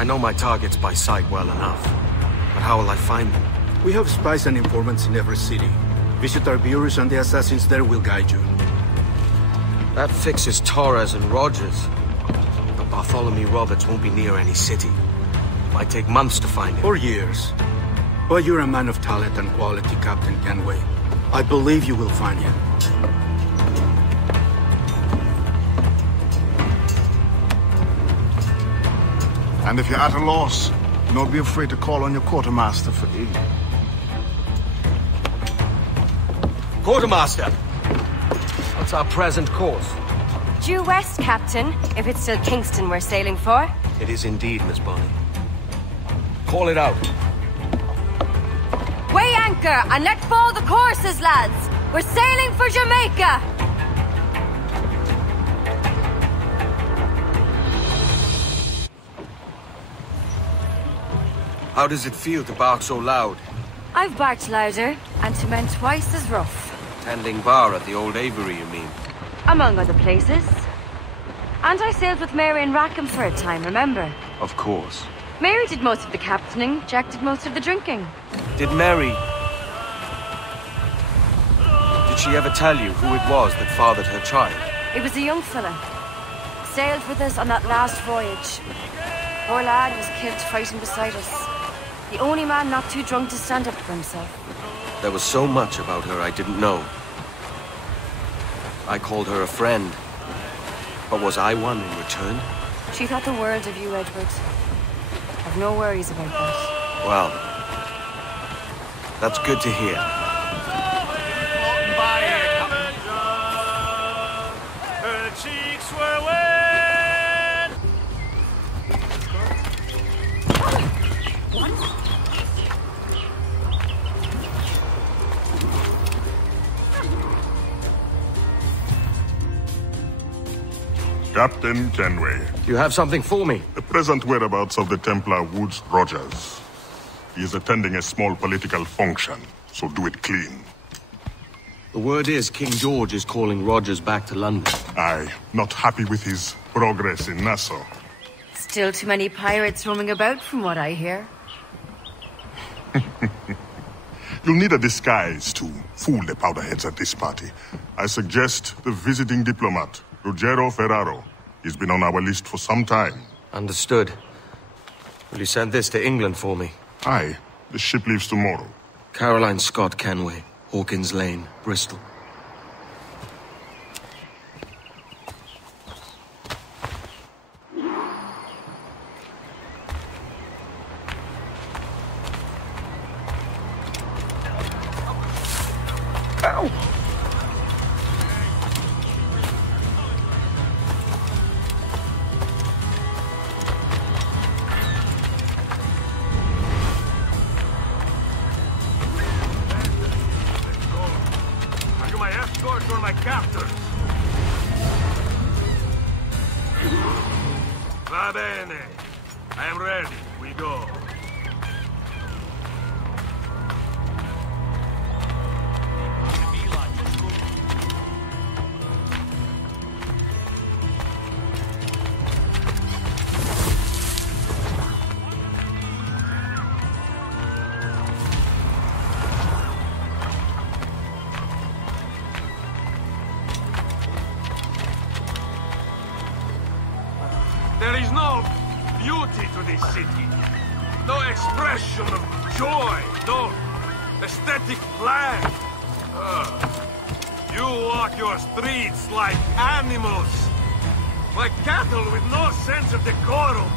I know my targets by sight well enough. But how will I find them? We have spies and informants in every city. Visit our bureaus and the assassins there will guide you. That fixes Torres and Rogers. But Bartholomew Roberts won't be near any city. Might take months to find him. Or years. But you're a man of talent and quality, Captain Kenway. I believe you will find him. And if you're at a loss, do not be afraid to call on your quartermaster for aid. Quartermaster! What's our present course? Due west, Captain, if it's still Kingston we're sailing for. It is indeed, Miss Bonnie. Call it out. Weigh anchor and let fall the courses, lads! We're sailing for Jamaica! How does it feel to bark so loud? I've barked louder, and to men twice as rough. Tending bar at the old Avery, you mean? Among other places. And I sailed with Mary and Rackham for a time, remember? Of course. Mary did most of the captaining, Jack did most of the drinking. Did Mary... Did she ever tell you who it was that fathered her child? It was a young fella. Sailed with us on that last voyage. Poor lad was killed fighting beside us. The only man not too drunk to stand up for himself. There was so much about her I didn't know. I called her a friend. But was I one in return? She thought the world of you, Edward. I've no worries about that. Well, that's good to hear. Her cheeks were wet. Captain Kenway. You have something for me? The present whereabouts of the Templar Woods Rogers. He is attending a small political function, so do it clean. The word is King George is calling Rogers back to London. Aye, not happy with his progress in Nassau. Still too many pirates roaming about from what I hear. You'll need a disguise to fool the powderheads at this party. I suggest the visiting diplomat, Ruggiero Ferraro. He's been on our list for some time. Understood. Will you send this to England for me? Aye, the ship leaves tomorrow. Caroline Scott Kenway, Hawkins Lane, Bristol. Ow! Escort or my captor? Va bene. I am ready. We go. There is no beauty to this city. No expression of joy. No aesthetic plan. You walk your streets like animals. Like cattle with no sense of decorum.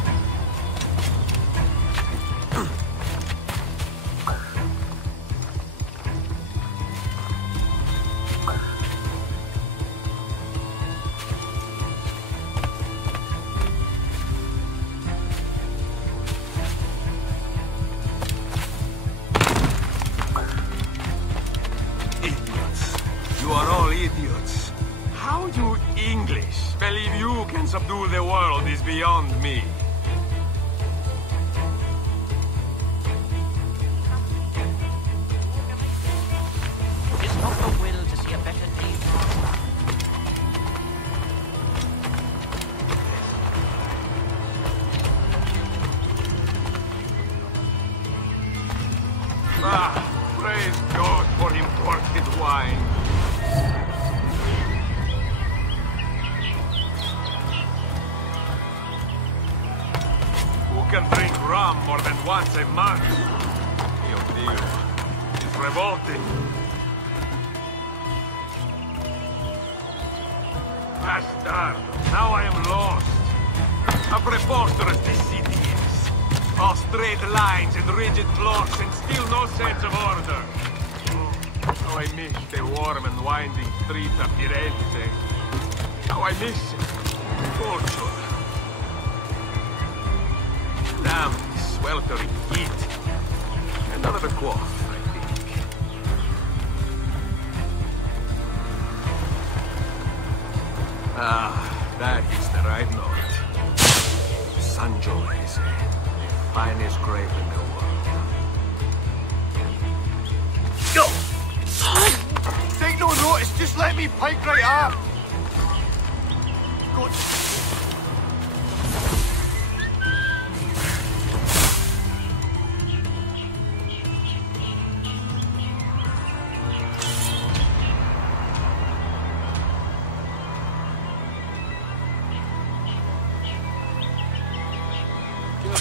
You are all idiots. How you English believe you can subdue the world is beyond me. Is not the will to see a better day? can drink rum more than once a month. Mio Dio, it's revolting. Bastard, now I am lost. How preposterous this city is. All straight lines and rigid blocks and still no sense of order. How I miss the warm and winding streets of Firenze. How I miss culture. Damn, sweltering heat. Another quaff, I think. Ah, that is the right note. Sangiovese, the finest grape in the world. Go! Take no notice, just let me pike right up. God.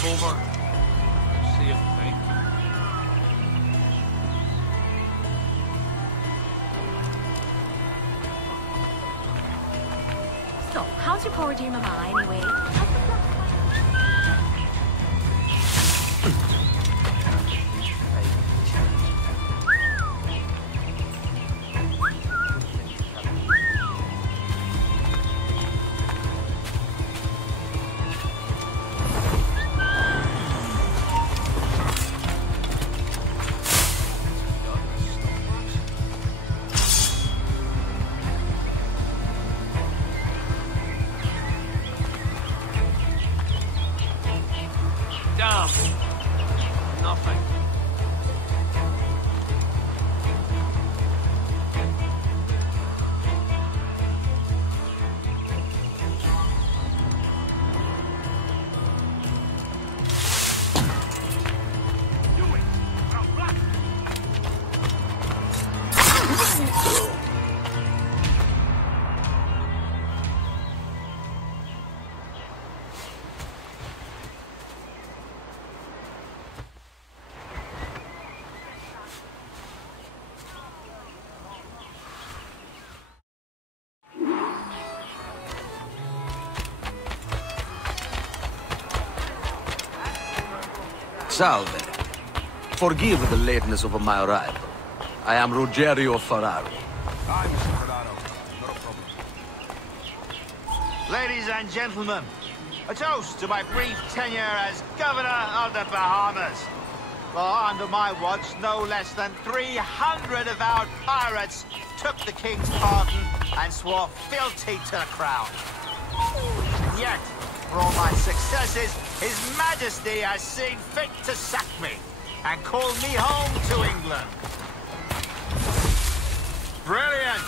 Over. See you think. So, how's your poor dear mama anyway? Nothing. Salve. Forgive the lateness of my arrival. I am Rogerio Ferraro. Hi, Mr. Ferraro. Not a problem. Ladies and gentlemen, a toast to my brief tenure as Governor of the Bahamas. For under my watch, no less than 300 avowed pirates took the King's pardon and swore fealty to the crown. And yet, for all my successes, His Majesty has seen fit to sack me and call me home to England. Brilliant!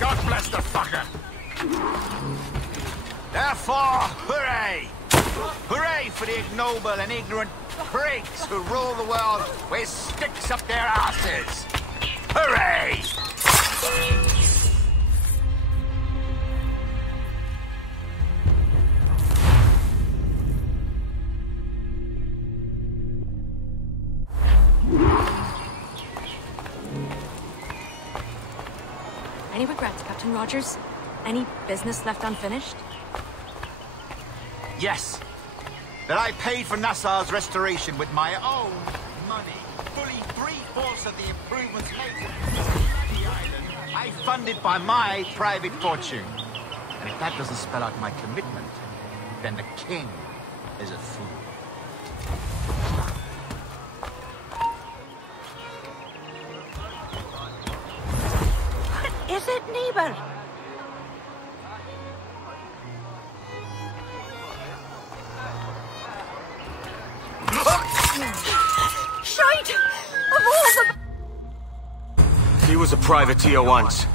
God bless the fucker! Therefore, hooray! Hooray for the ignoble and ignorant prigs who rule the world with sticks up their asses! Hooray! Any regrets, Captain Rogers? Any business left unfinished? Yes. That I paid for Nassau's restoration with my own money. Fully 3/4 of the improvements made to the bloody island, I funded by my private fortune. And if that doesn't spell out my commitment, then the king is a fool. Is it, neighbor? Shite! Of all the... He was a privateer once.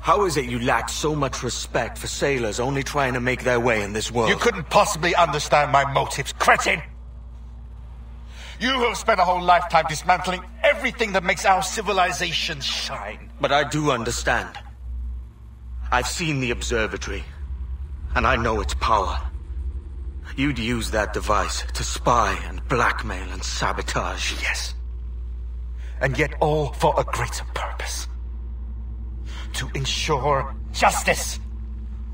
How is it you lack so much respect for sailors only trying to make their way in this world? You couldn't possibly understand my motives, cretin! You have spent a whole lifetime dismantling everything that makes our civilization shine. But I do understand. I've seen the observatory, and I know its power. You'd use that device to spy and blackmail and sabotage. Yes. And yet all for a greater purpose. To ensure justice.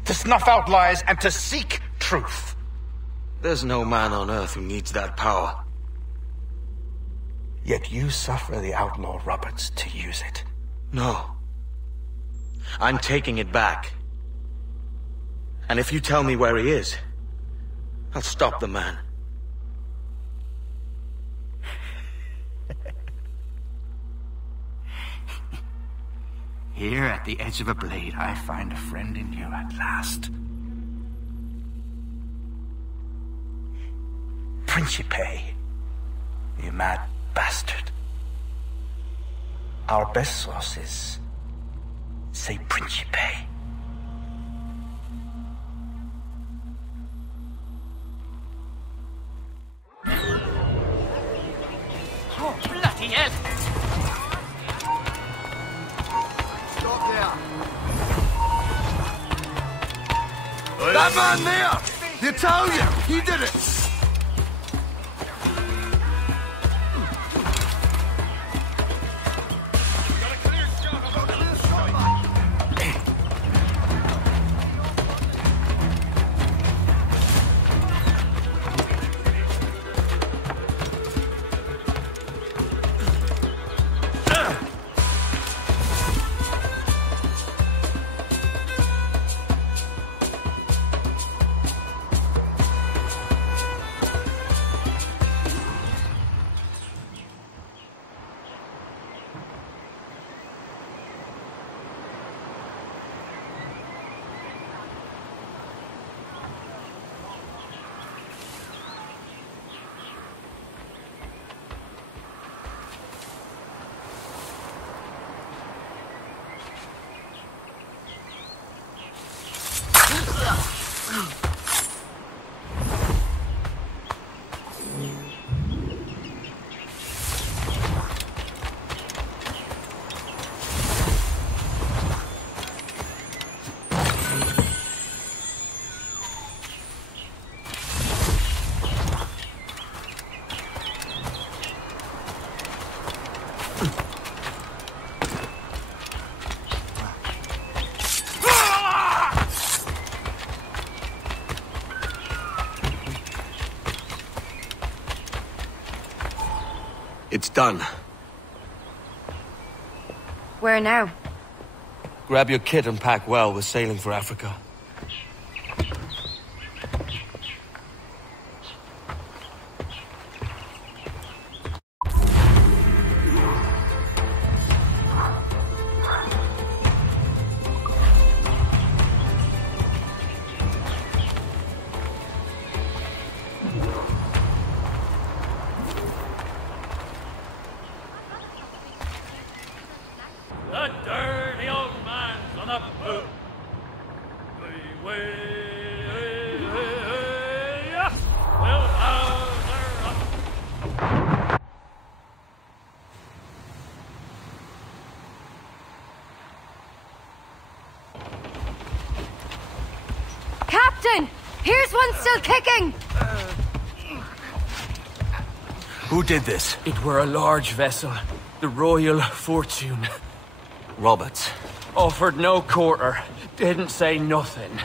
To snuff out lies and to seek truth. There's no man on Earth who needs that power. Yet you suffer the outlaw Roberts to use it. No. I'm taking it back. And if you tell me where he is, I'll stop the man. Here at the edge of a blade, I find a friend in you at last. Principe, you mad bastard. Our best sources say Principe. Oh, bloody hell! That man there! The Italian! He did it! It's done. Where now? Grab your kit and pack well. We're sailing for Africa. Captain! Here's one still kicking! Who did this? It were a large vessel, the Royal Fortune. Roberts. Offered no quarter, didn't say nothing.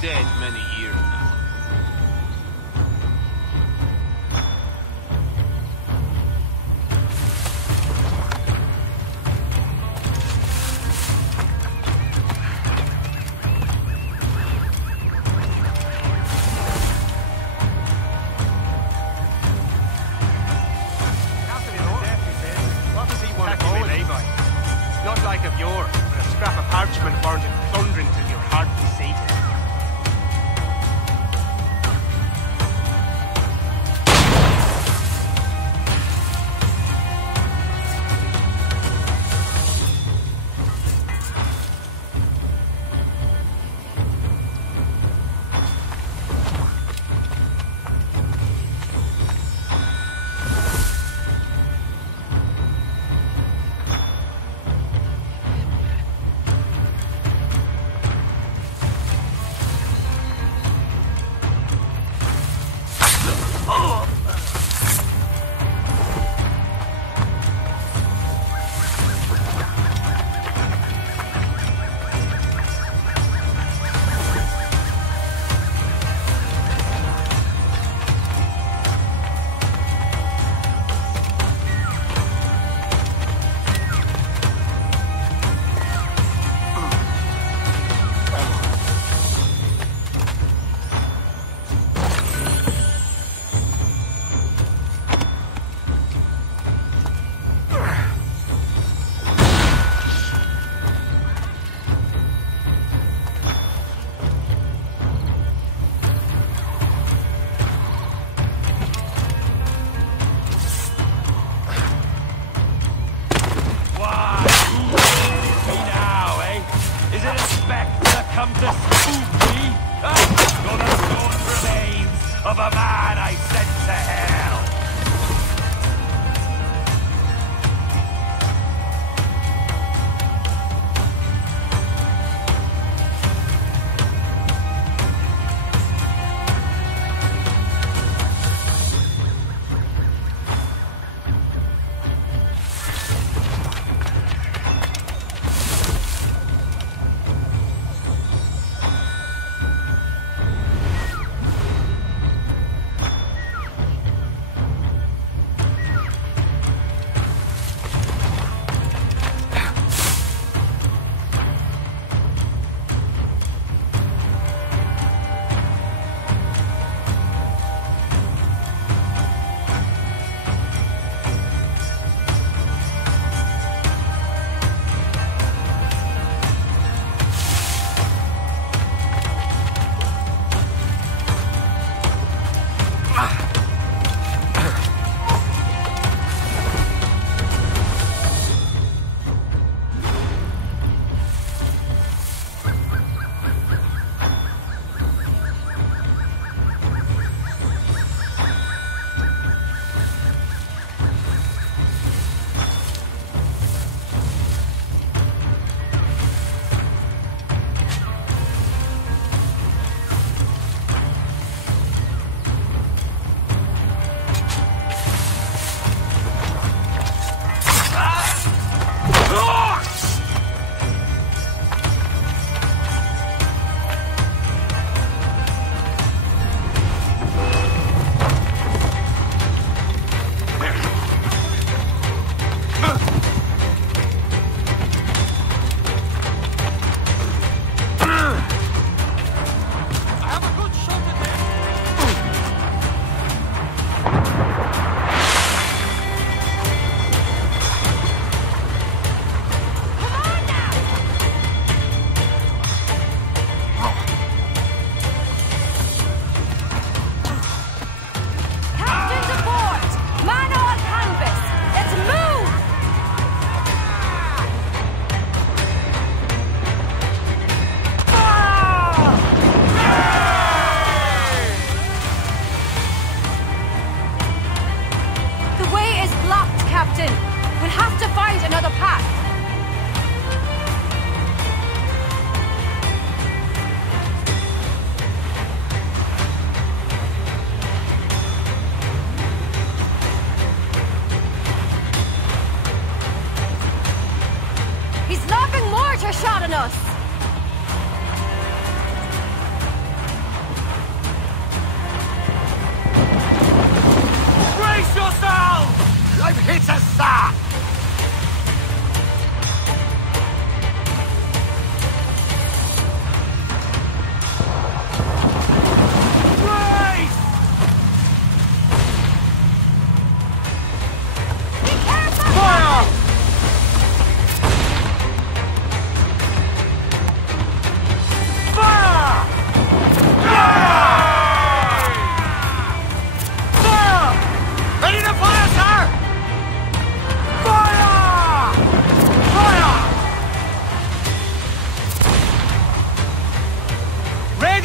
dead many years now. Not like of yore, but a scrap of parchment burnt and thundering till your heart be sated.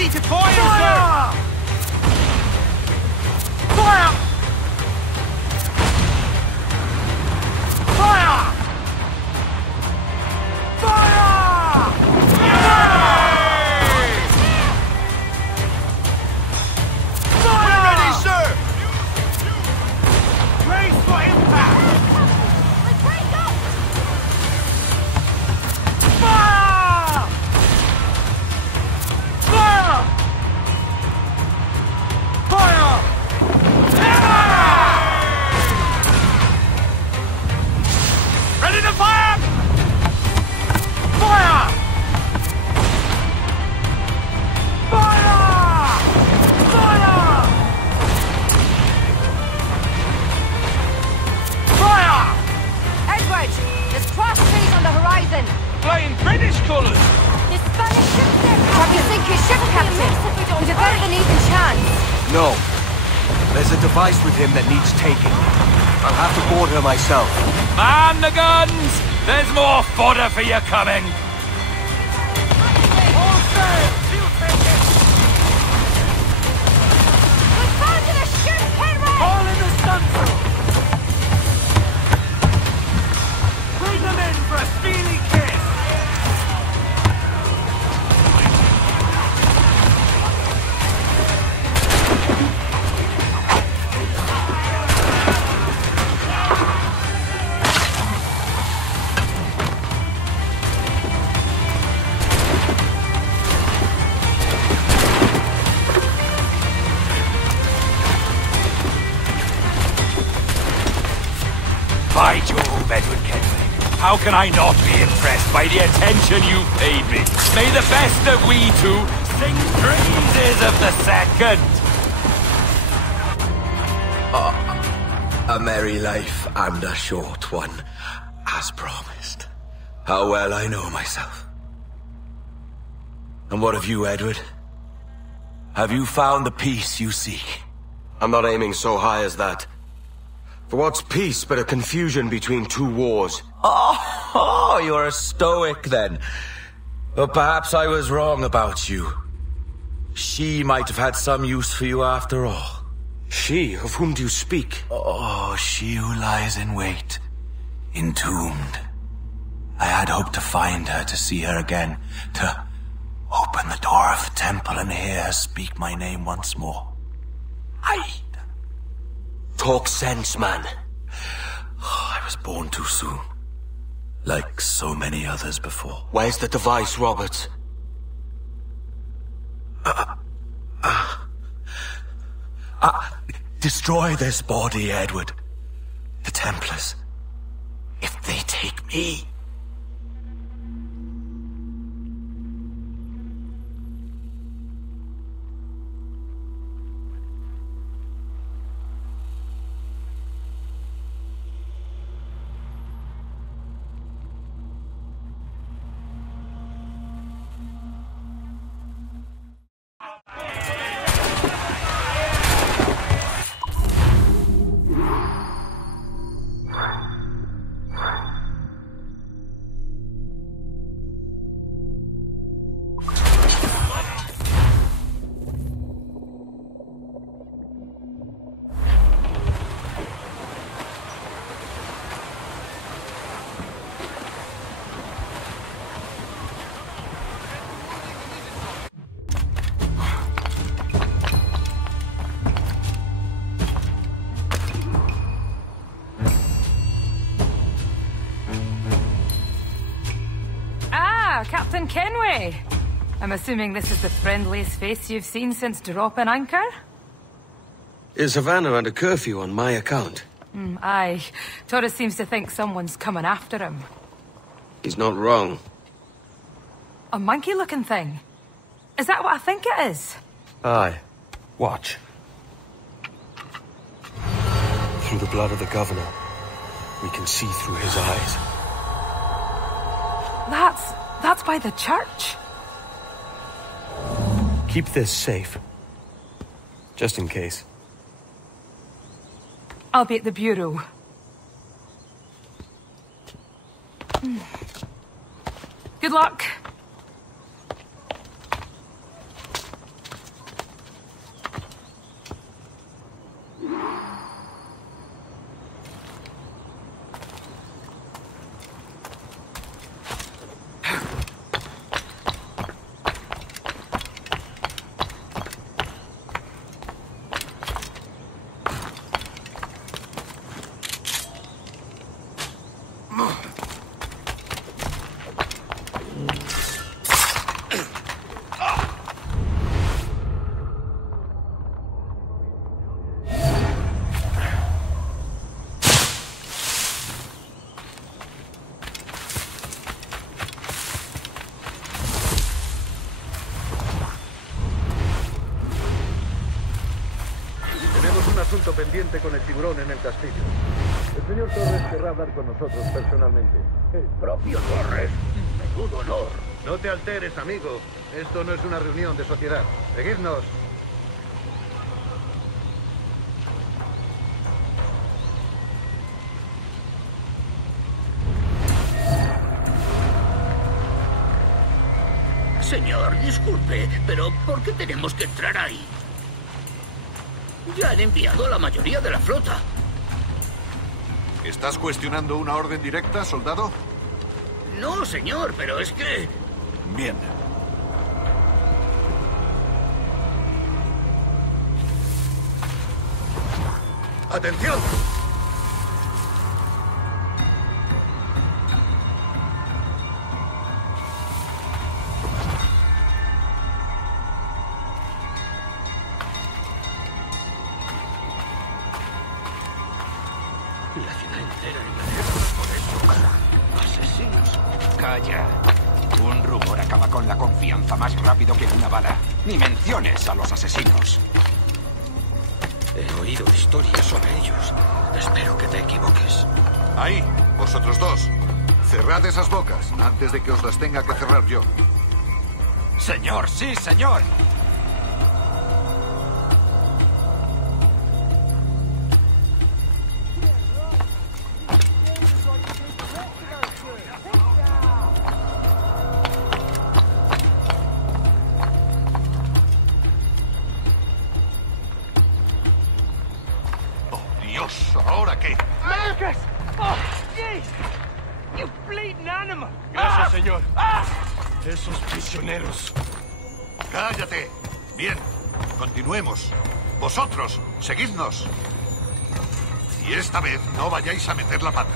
Ready to fire, sir! Fire! Fire! Fire! We're ready, sir! Brace for impact! Fire! Fire! Fire! Ready to fire! Fire! Fire! Fire! Fire! Edward, there's cross trees on the horizon. Flying British colours! The Spanish ship there. Probably sink your ship, Captain. With a better than even chance. No. There's a device with him that needs taking. I'll have to board her myself. Man the guns! There's more fodder for you coming! All sail! She'll take it! We've found the ship, Kenway! All in the stunsail! Bring them in for a steely kiss! By Jove, Edward Kenway, how can I not be impressed by the attention you've paid me? May the best of we two sing praises of the second! A merry life and a short one, as promised. How well I know myself. And what of you, Edward? Have you found the peace you seek? I'm not aiming so high as that. For what's peace but a confusion between two wars? Oh, you're a stoic then. But perhaps I was wrong about you. She might have had some use for you after all. She? Of whom do you speak? Oh, she who lies in wait, entombed. I had hoped to find her, to see her again, to open the door of the temple and hear her speak my name once more. Talk sense, man. Oh, I was born too soon. Like so many others before. Where's the device, Robert? Destroy this body, Edward. The Templars. If they take me... Captain Kenway! I'm assuming this is the friendliest face you've seen since dropping anchor? Is Havana under curfew on my account? Aye. Torres seems to think someone's coming after him. He's not wrong. A monkey-looking thing? Is that what I think it is? Aye. Watch. Through the blood of the governor, we can see through his eyes. That's by the church. Keep this safe. Just in case. I'll be at the bureau. Good luck. asunto pendiente con el tiburón en el castillo. El señor Torres querrá hablar con nosotros personalmente. ¿El propio Torres? Menudo honor. No te alteres, amigo. Esto no es una reunión de sociedad. Seguidnos. Señor, disculpe, pero ¿por qué tenemos que entrar ahí? Ya han enviado a la mayoría de la flota. ¿Estás cuestionando una orden directa, soldado? No, señor, pero es que... Bien. ¡Atención! La ciudad entera en la guerra por eso. Asesinos. Calla. Un rumor acaba con la confianza más rápido que una bala. Ni menciones a los asesinos. He oído historias sobre ellos. Espero que te equivoques. Ahí, vosotros dos. Cerrad esas bocas antes de que os las tenga que cerrar yo. Señor, sí, señor. ¿Ahora qué? Marcus! Oh, jeez! You bleeding animal! Gracias, señor. Esos prisioneros. ¡Cállate! Bien, continuemos. Vosotros, seguidnos. Y esta vez no vayáis a meter la pata.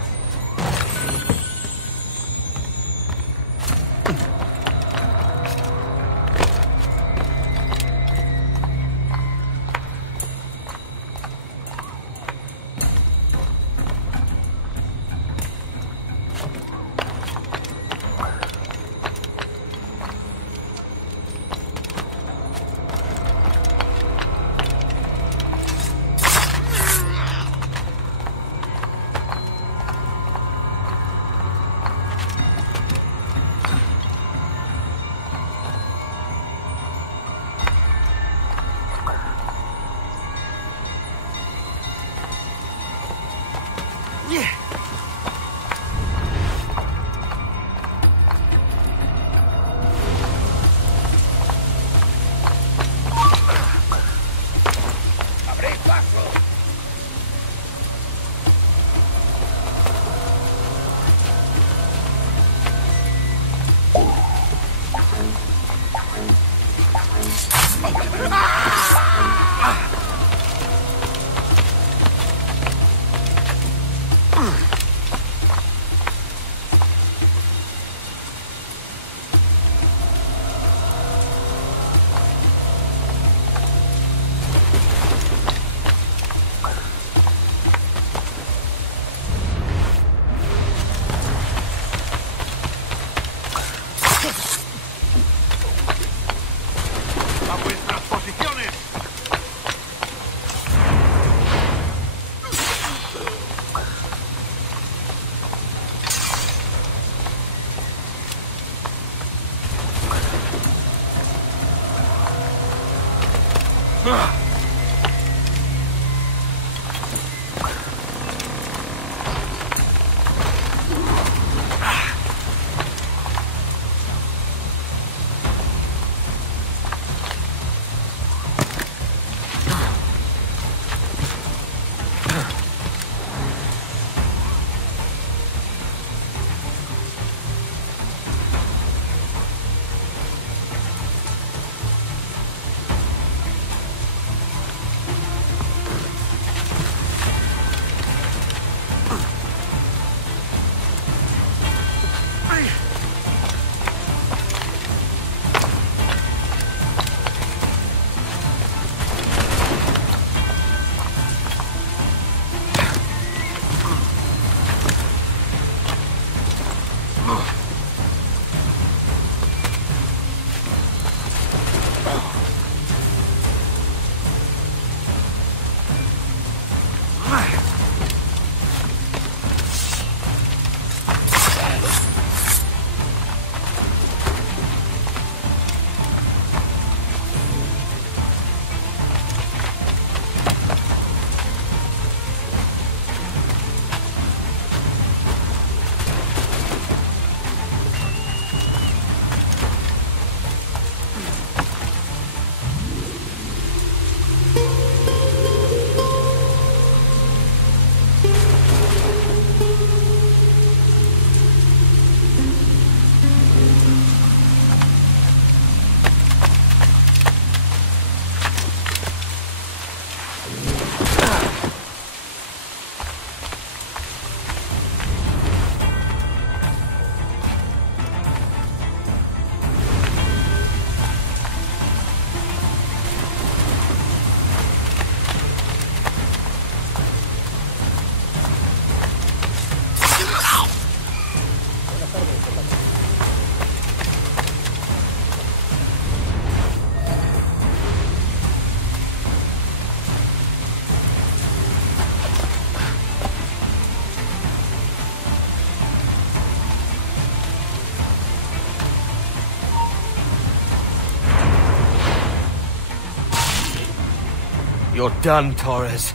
You're done, Torres.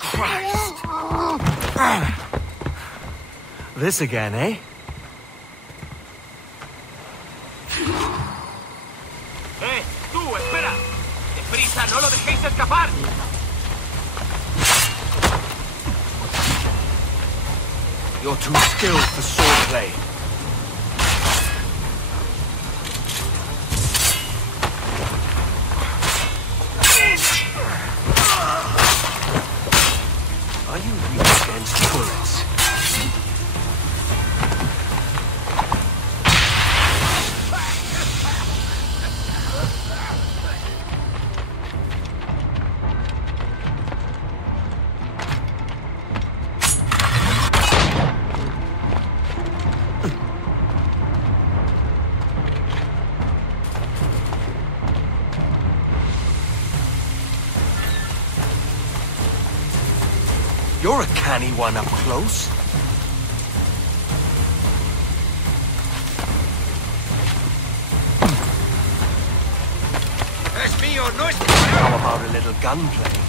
Christ. This again, eh? ¡Tú, espera! ¡Deprisa, no lo dejéis escapar! You're too skilled for swordplay. Are you weak against bullets? You're a canny one up close. ¡Es mío, no es mío! How about a little gunplay?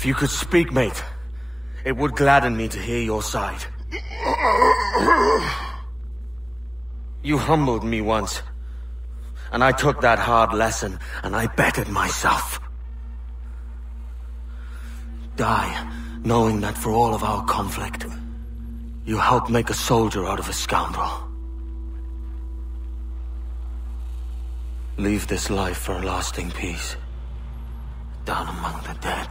If you could speak, mate, it would gladden me to hear your side. You humbled me once, and I took that hard lesson, and I bettered myself. Die, knowing that for all of our conflict, you helped make a soldier out of a scoundrel. Leave this life for a lasting peace, down among the dead.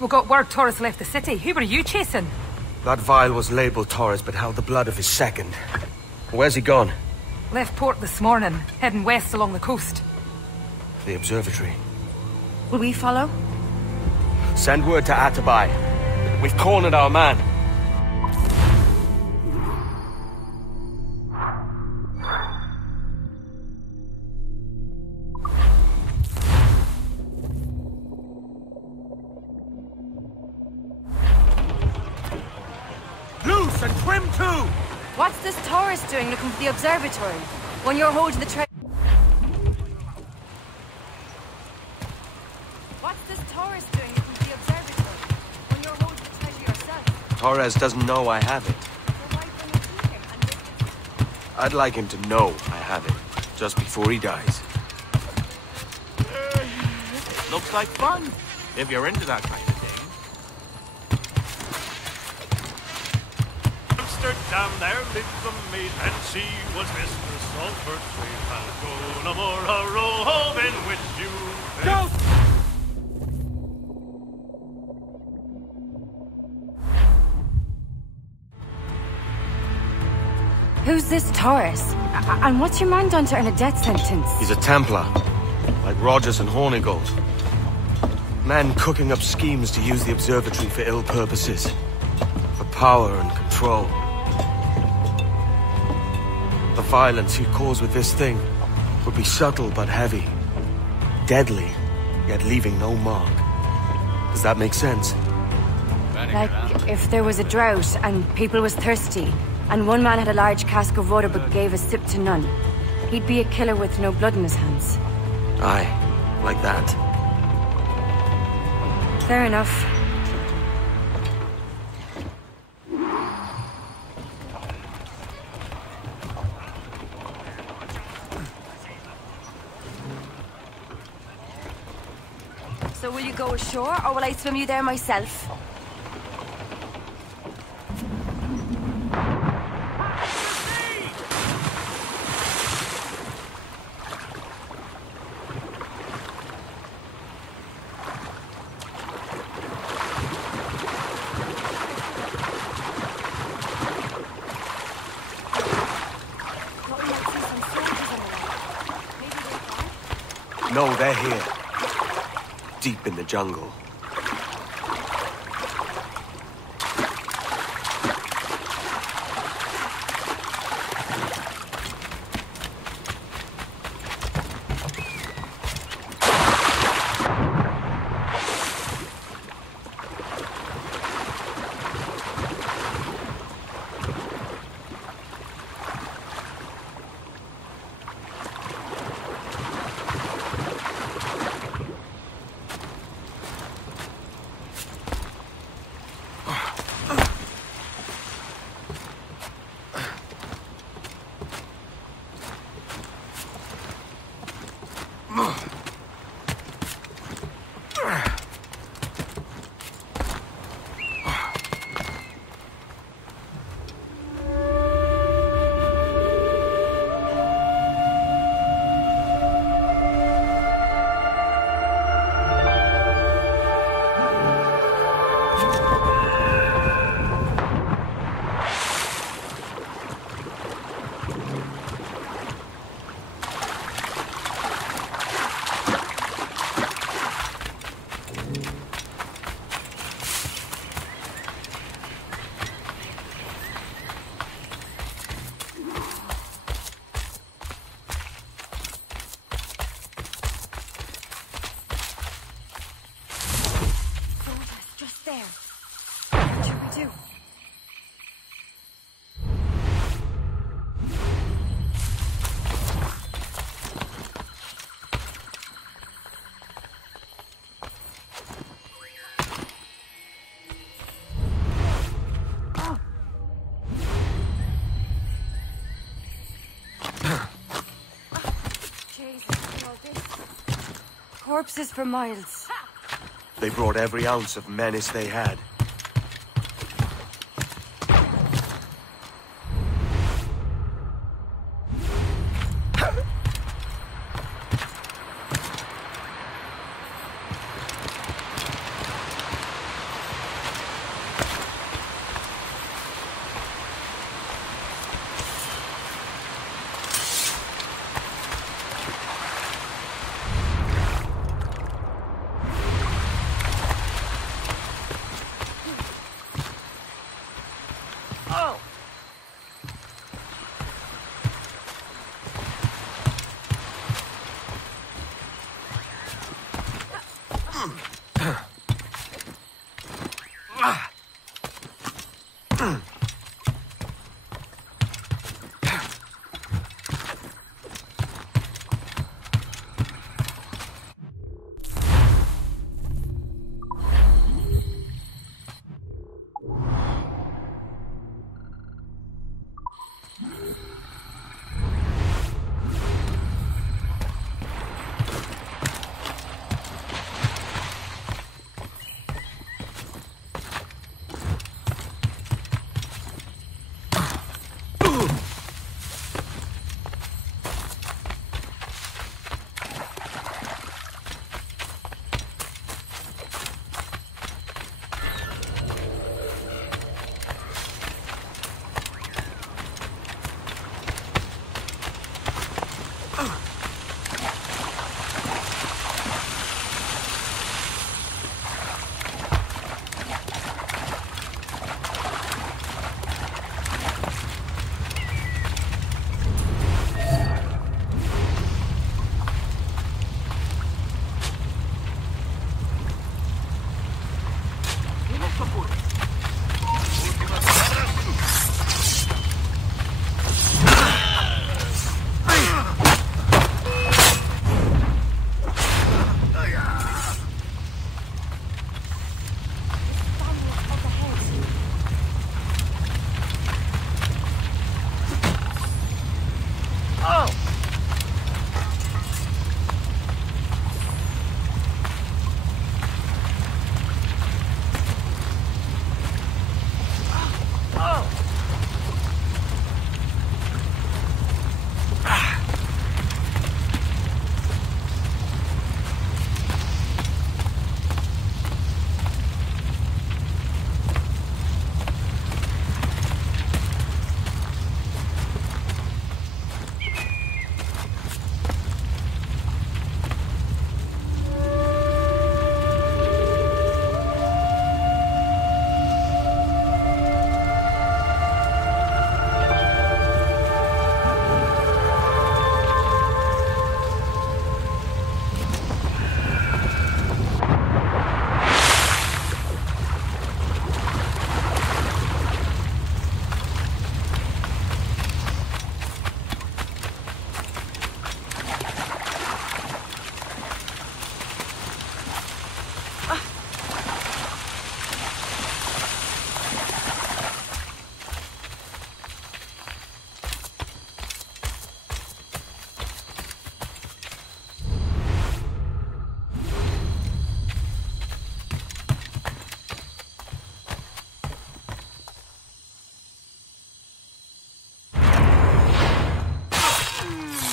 We got word Torres left the city. Who were you chasing? That vial was labeled Torres, but held the blood of his second. Where's he gone? Left port this morning, heading west along the coast. The observatory. Will we follow? Send word to Atabai. We've cornered our man. Loose and trim too! What's this Taurus doing looking for the observatory? When you're holding the treasure... What's this Taurus doing looking for the observatory? When you're holding the treasure yourself? Torres doesn't know I have it. I'd like him to know I have it, just before he dies. Looks like fun, if you're into that kind of thing. Amsterdam, there lived a maid, and she was mistress of her trade. I'll go no more a roving with you. Go! Who's this Taurus? And what's your man done to earn a death sentence? He's a Templar, like Rogers and Hornigold. Men cooking up schemes to use the observatory for ill purposes. For power and control. The violence he'd cause with this thing would be subtle but heavy. Deadly, yet leaving no mark. Does that make sense? Like, if there was a drought and people was thirsty, and one man had a large cask of water but gave a sip to none, he'd be a killer with no blood in his hands. Aye, like that. Fair enough. So will you go ashore, or will I swim you there myself? No, they're here. Deep in the jungle. Corpses for miles. They brought every ounce of menace they had.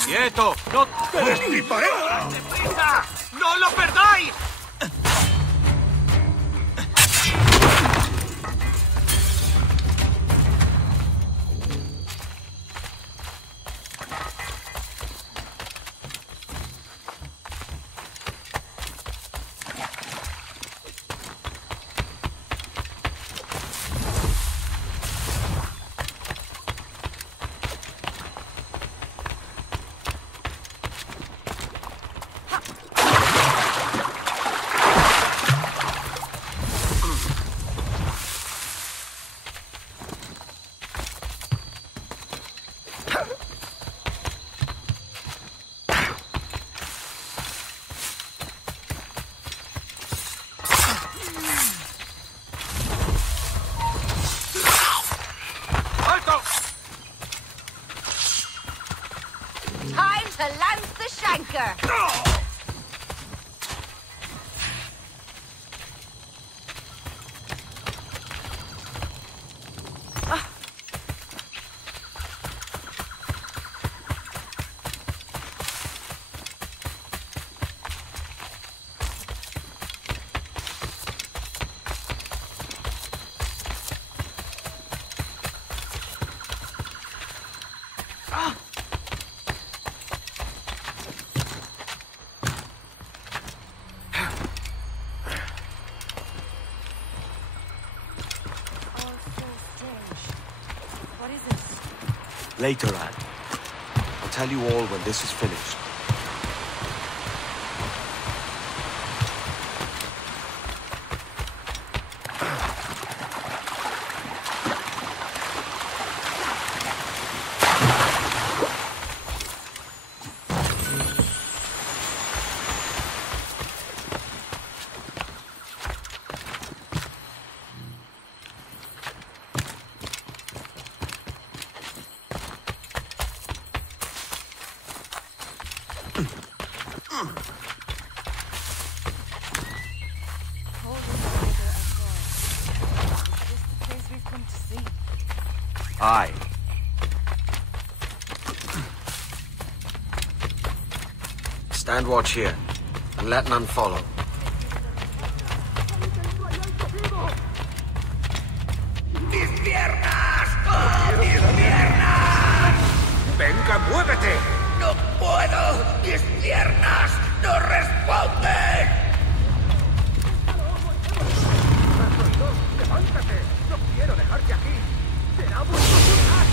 ¡Quieto! ¡No te disparé! ¡Deprisa! ¡No lo perdáis! To lance the shanker. Later, Anne. I'll tell you all when this is finished. Aye. Stand watch here, and let none follow. ¡Mis piernas! ¡Oh, mis piernas! ¡Venga, muévete! ¡No puedo! ¡Mis piernas no responden! ¡Levántate! ¡No quiero dejarte aquí! ¡Será vuestro final!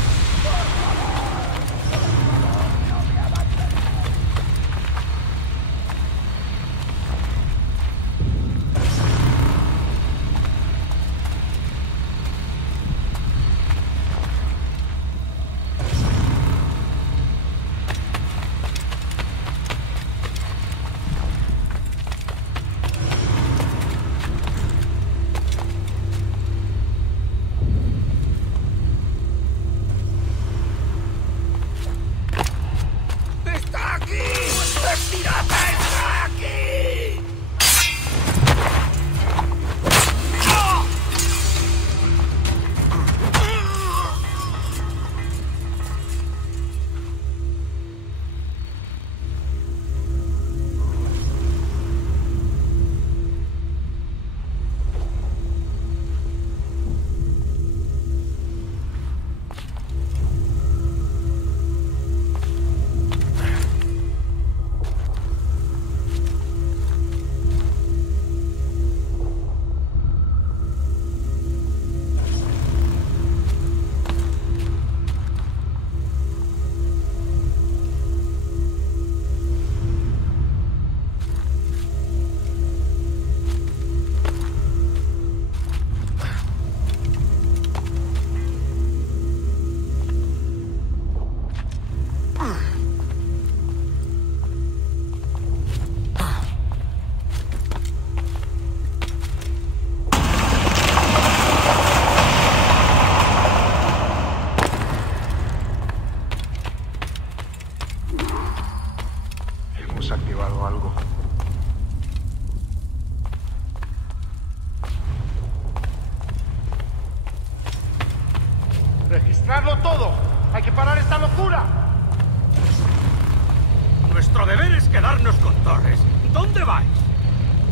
¡Registrarlo todo! ¡Hay que parar esta locura! Nuestro deber es quedarnos con Torres. ¿Dónde vais?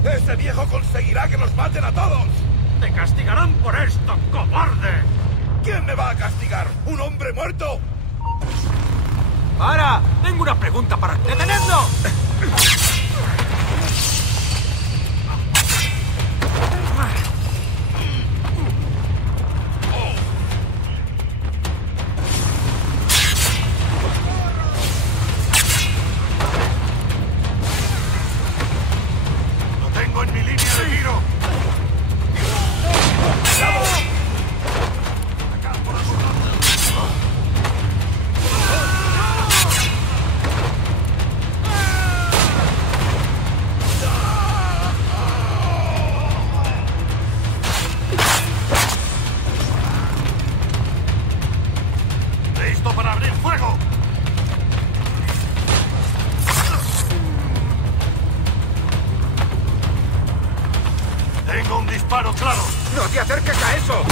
¡Ese viejo conseguirá que nos maten a todos! ¡Te castigarán por esto, cobarde! ¿Quién me va a castigar? ¿Un hombre muerto? ¡Para! Tengo una pregunta para... ¡Detenedlo! ¡No te acerques a eso!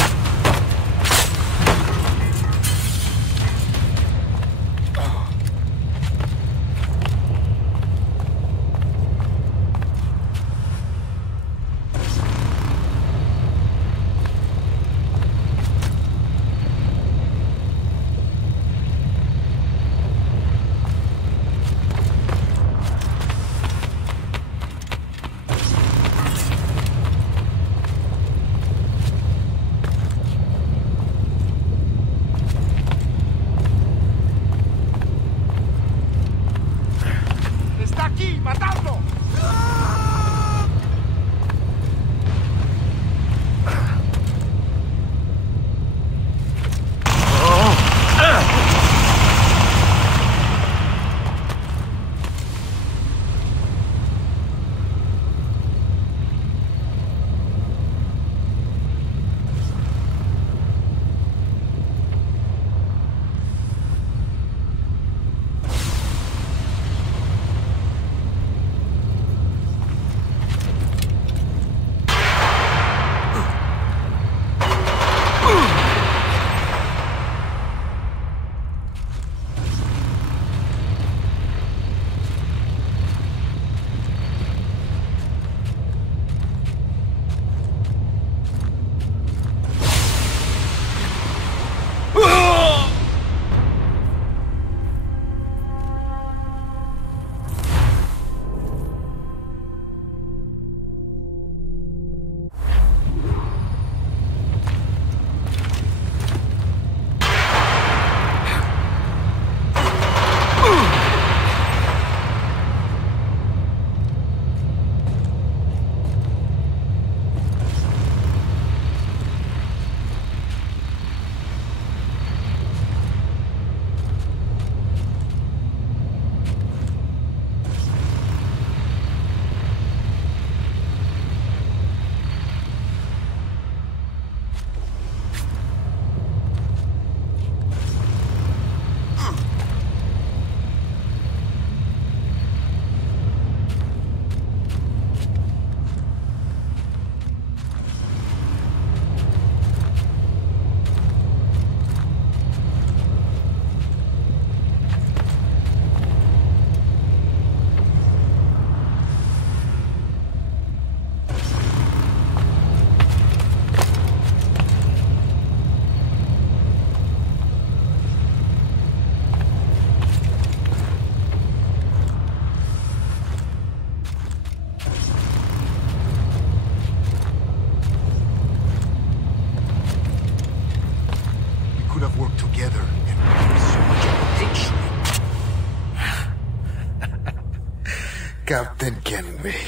Captain Kenway,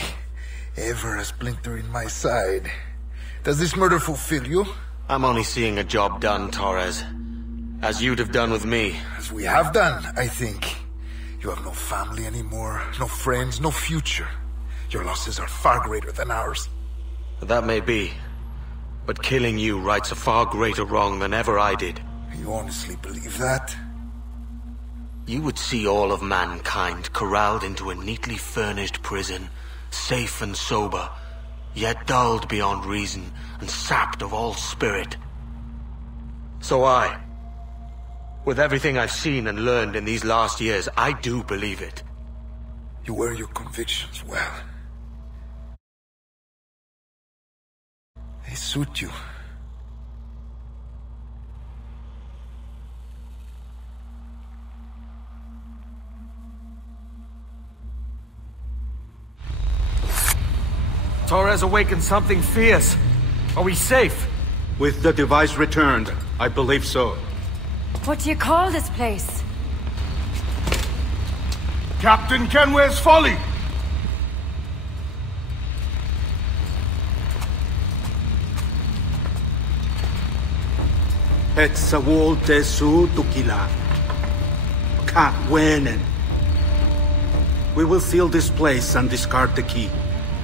ever a splinter in my side. Does this murder fulfill you? I'm only seeing a job done, Torres. As you'd have done with me. As we have done, I think. You have no family anymore, no friends, no future. Your losses are far greater than ours. That may be. But killing you rights a far greater wrong than ever I did. You honestly believe that? You would see all of mankind corralled into a neatly furnished prison, safe and sober, yet dulled beyond reason and sapped of all spirit. So with everything I've seen and learned in these last years, I do believe it. You wear your convictions well. They suit you. Torres awakened something fierce. Are we safe? With the device returned, I believe so. What do you call this place? Captain Kenway's folly! Hetsawolte su tukila. Katwenen. We will seal this place and discard the key.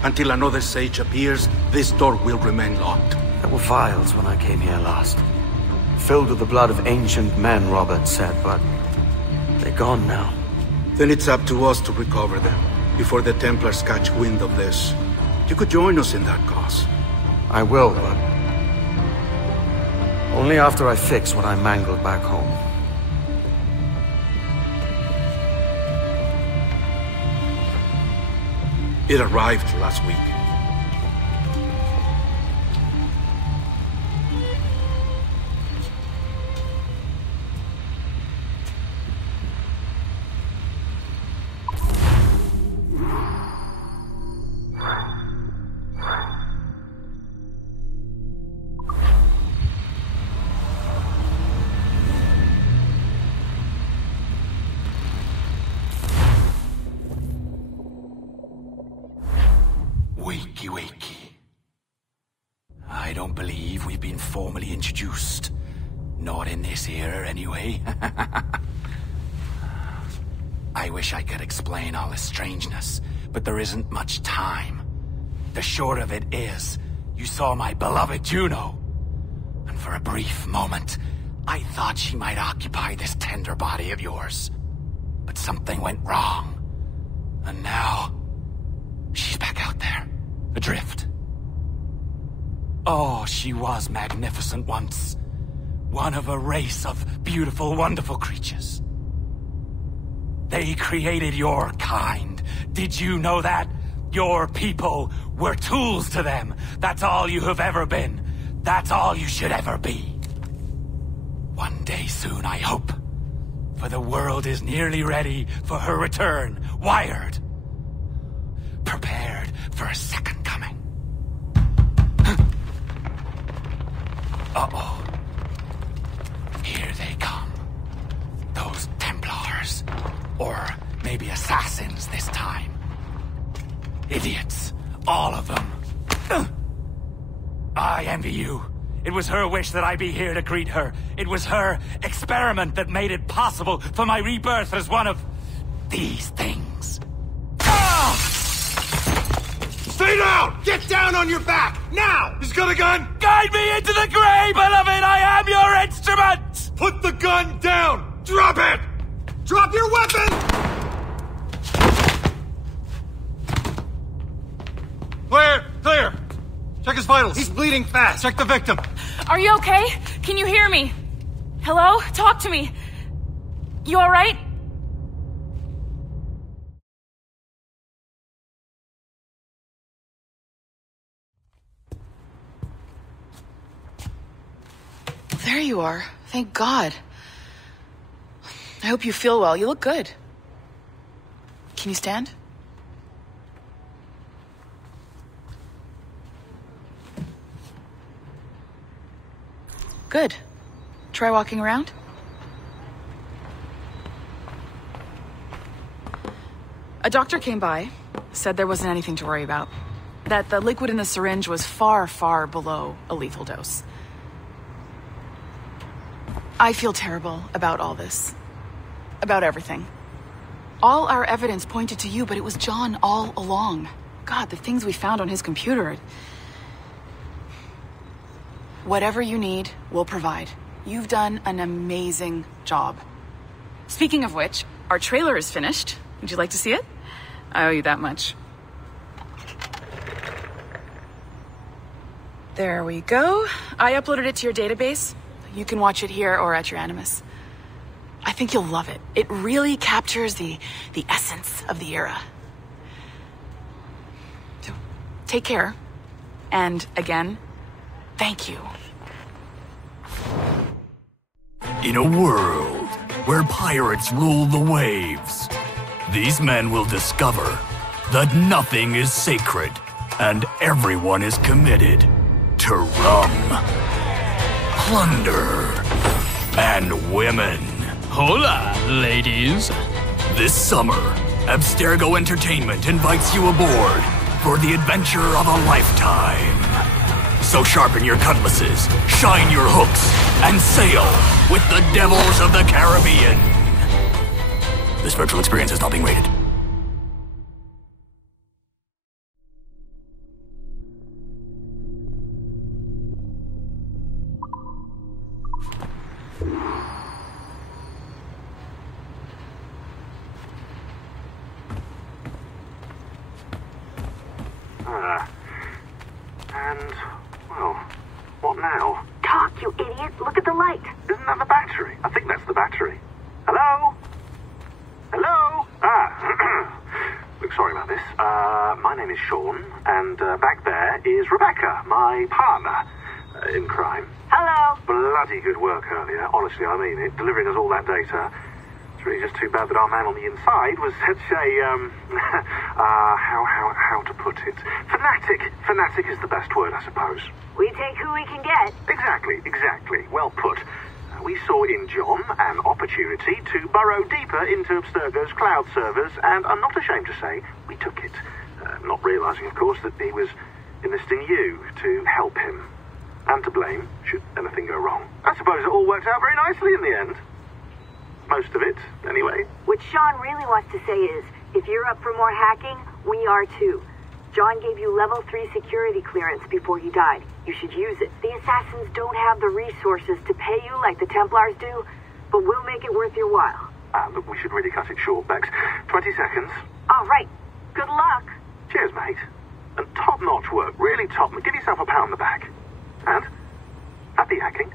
Until another sage appears, this door will remain locked. There were vials when I came here last. Filled with the blood of ancient men, Robert said, but they're gone now. Then it's up to us to recover them, before the Templars catch wind of this. You could join us in that cause. I will, but only after I fix what I mangled back home. It arrived last week. I don't believe we've been formally introduced. Not in this era, anyway. I wish I could explain all this strangeness, but there isn't much time. The short of it is, you saw my beloved Juno. And for a brief moment, I thought she might occupy this tender body of yours. But something went wrong. And now, she's back out there, adrift. Oh, she was magnificent once. One of a race of beautiful, wonderful creatures. They created your kind. Did you know that? Your people were tools to them. That's all you have ever been. That's all you should ever be. One day soon, I hope. For the world is nearly ready for her return. Wired. Prepared for a second coming. Uh-oh. Here they come. Those Templars. Or maybe assassins this time. Idiots. All of them. I envy you. It was her wish that I be here to greet her. It was her experiment that made it possible for my rebirth as one of these things. Ah! Stay down! Get down on your back! Now! He's got a gun! Guide me into the grave, beloved! I am your instrument! Put the gun down! Drop it! Drop your weapon! Clear! Clear! Check his vitals. He's bleeding fast. Check the victim. Are you okay? Can you hear me? Hello? Talk to me. You alright? There you are. Thank God. I hope you feel well. You look good. Can you stand? Good. Try walking around. A doctor came by. said there wasn't anything to worry about. That the liquid in the syringe was far, far below a lethal dose. I feel terrible about all this. About everything. All our evidence pointed to you, but it was John all along. God, the things we found on his computer. Whatever you need, we'll provide. You've done an amazing job. Speaking of which, our trailer is finished. Would you like to see it? I owe you that much. There we go. I uploaded it to your database. You can watch it here or at your Animus. I think you'll love it. It really captures the essence of the era. So, take care. And again, thank you. In a world where pirates rule the waves, these men will discover that nothing is sacred and everyone is committed to rum, plunder, and women. Hola, ladies. This summer, Abstergo Entertainment invites you aboard for the adventure of a lifetime. So sharpen your cutlasses, shine your hooks, and sail with the devils of the Caribbean. This virtual experience is not being rated. What now? Talk, you idiot! Look at the light! Isn't that the battery? I think that's the battery. Hello? Hello? Look, sorry about this. My name is Sean, and back there is Rebecca, my partner in crime. Hello! Bloody good work earlier. Honestly, I mean it. Delivering us all that data. It's really just too bad that our man on the inside was such a, how to put it? Fanatic. Fanatic is the best word, I suppose. We take who we can get. Exactly. Well put. We saw in John an opportunity to burrow deeper into Abstergo's cloud servers, and I'm not ashamed to say we took it. Not realizing, of course, that he was enlisting you to help him. And to blame, should anything go wrong. I suppose it all worked out very nicely in the end. Most of it, anyway. What Sean really wants to say is, if you're up for more hacking, we are too. John gave you level 3 security clearance before he died. You should use it. The assassins don't have the resources to pay you like the Templars do, but we'll make it worth your while. Look, we should really cut it short, Bex. 20 seconds. All right. Good luck. Cheers, mate. And top-notch work. Really top. Give yourself a pat on the back. And happy hacking.